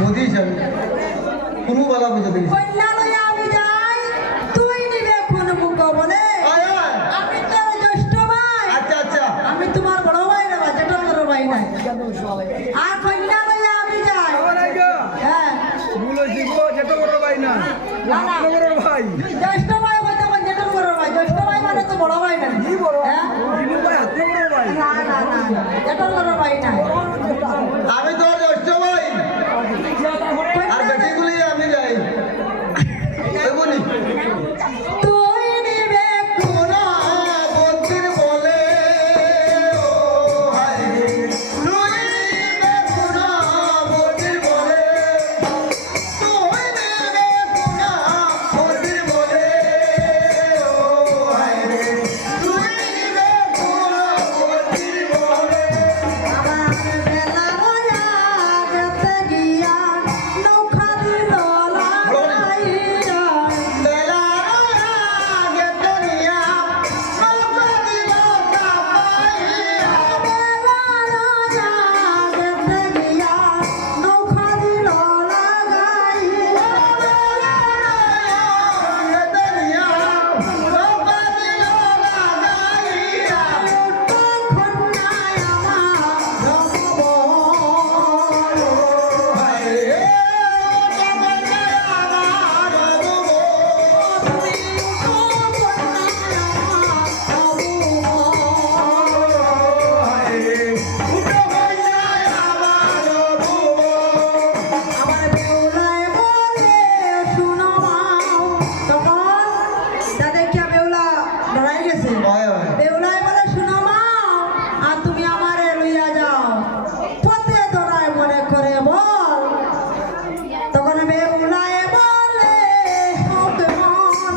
মোদি যাবে কোনো বালা বুঝে দিই কন্যা লইয়া আমি যাই তুই নিবে কোন মুখ বলে আমি তোর জ্যেষ্ঠ ভাই। আচ্ছা আচ্ছা আমি তোমার বড় ভাই না যেটা বড় ভাই নাই আর কন্যা লইয়া আমি যাই হ্যাঁ বলো জিগো যেটা বড় ভাই না বড় ভাই জ্যেষ্ঠ ভাই হইতে পারে যেটা বড় ভাই জ্যেষ্ঠ ভাই মানে তো বড় ভাই না কি বড় হ্যাঁ জিগো ভাই আপনি বড় ভাই না না না যেটা বড় ভাই নাই আমি তোর জ্যেষ্ঠ ভাই আর বেটিগুলি আমি যাই বলি তুই নিবে কোন বন্দির বলে ও হায় তুই নিবে কোন বন্দির বলে তুই নিবে কোন বন্দির বলে ও হায় তুই নিবে কোন বন্দির বলে আমার বেলা রয়া যেতে গিয়া নৌকা দিল লাগাইয়া বেলা গেতে নিয়া নৌকা দিল কাপাইয়া বেলা রয়া যেতে গিয়া নৌকা দিল লাগাইয়া গেতে নিয়া নৌকা দিল লাগাইয়া খন্নায় আমার জন্ম আমার বেউলায় বলে শুনো মাও তখন দাদা কি বেউলা ডরাই গেছে বেউলায় বলে শুনো মাও আর তুমি আমারে লইয়া যাও পথে ধরায় মনে করে বল তখন বেউলায় বলে হোক মন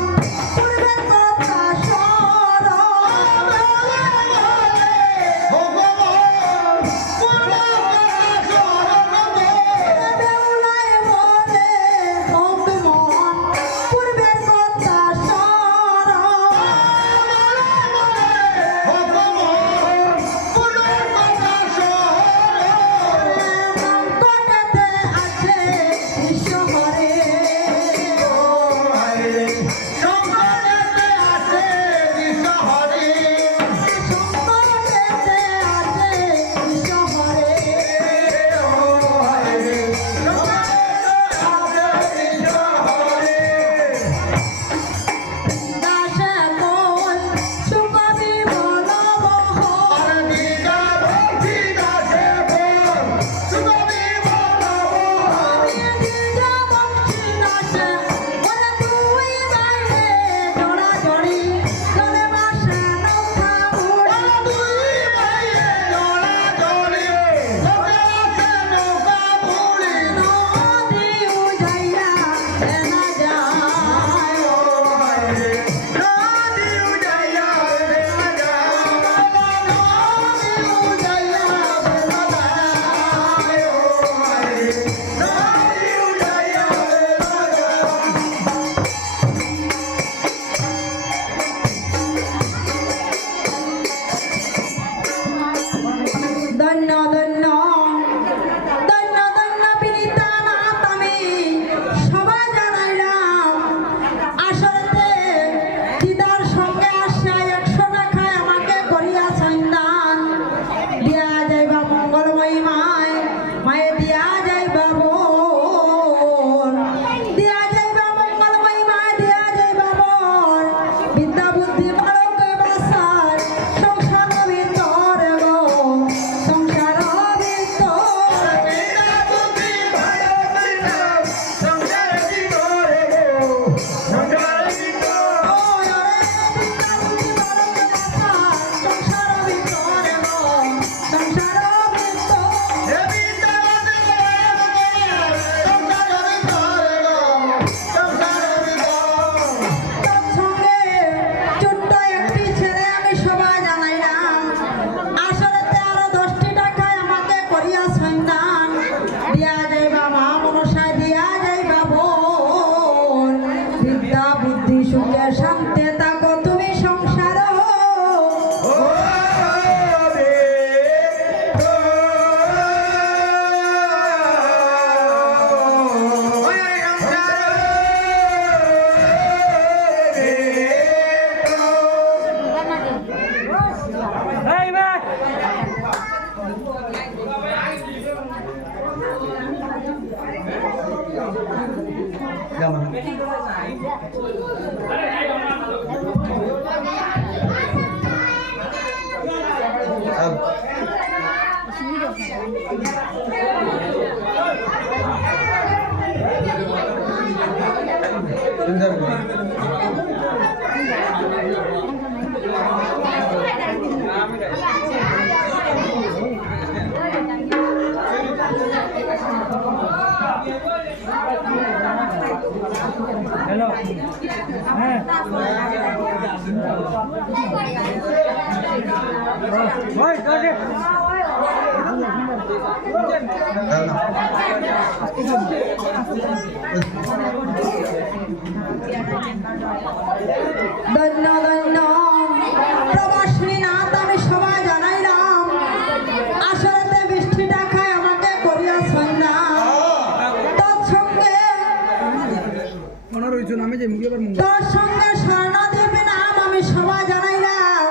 পূর্বের কথা স্মরণ বেউলায় বলে হোক মন পূর্বের কথা স্মরণ কটেতে আছে শহরে কটেতে আছে শহরে দাসে কোন সুকবি বলবহ আমি দিজা বংশী দাসে বলে তুই বাইরে জড়া জড়ি চলে বাসে নৌকা উড়ি নদী উজাইয়া এনা যায় ধন্য ধন্য ধন্য ধন্য বিনীতা নাথ আমি সবাই জানাইলাম আসলে দিদার সঙ্গে আসা 100 টাকায় আমাকে করিয়া সন্ধান দিয়া যাইবা মঙ্গলময়ী মায় মায়ে দিয়া যাইবা বোন দিয়া যাইবা মঙ্গলময়ী মায় দিয়া যাইবা বোন বিদ্যা বুদ্ধি বালক বাসার সংসার ভিতরে গো সংসার হ্যালো হ্যাঁ ভাই কাকে ধন্য ধন্য প্রবাসী নাথ আমি সবাই জানাইলাম আসলে বৃষ্টিটা খায় আমাকে করিয়া সন্ধ্যা তৎসঙ্গে মনে রয়েছে আমি যে মুখে মঙ্গল তোর সঙ্গে স্বর্ণদ্বীপে নাম আমি সবাই জানাইলাম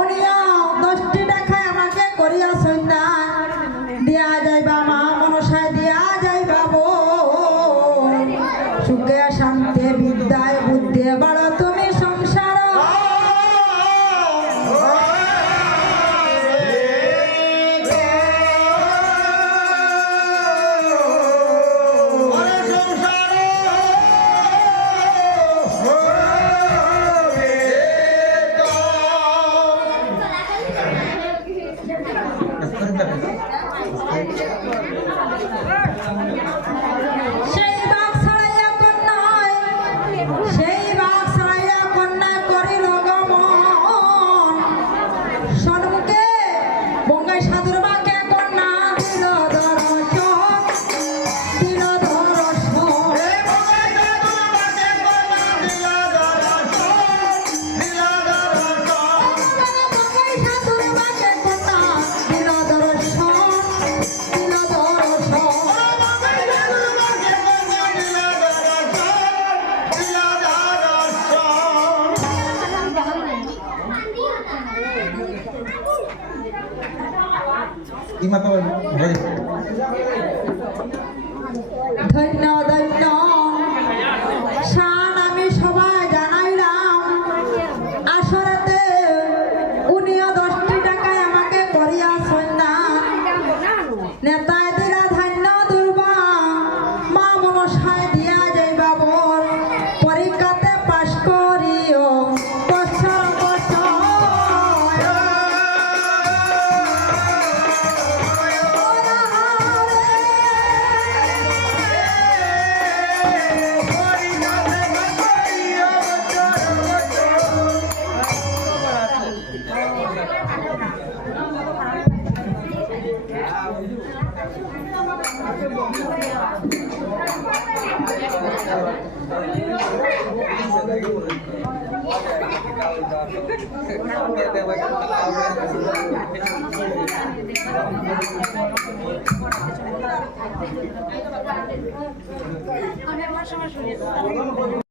উনিও 10টি টাকায় আমাকে করিয়া সন্ধ্যা দিয়া যাইবা মা মনসায় দিয়া যাইবা বো সুখে শান্তি বিদ্যায় বুদ্ধি বড় তুমি সংসার সেই বাঘ ছাড়াইয়া কন্যায় সেই বাঘ ছাড়াইয়া কন্যা করিল গমন সন্মুখে বঙ্গাই সাধুর বাকে কন্যা দিল দর্শন দিল দর্শন বঙ্গাই সাধুর বাকে কন্যা দিল দর্শন দিল দর্শন ধন্য ধন্য শান আমি সবাই জানাইলাম আসরেতে উনিও 10টি টাকায় আমাকে করিয়া সন্ধ্যা নেতায় দিলা ধান্য দুর্বা মা মনসায় দিয়া যাইবা বর পরীক্ষাতে পাশ করিও বছর বছর অনেক সময় শুনে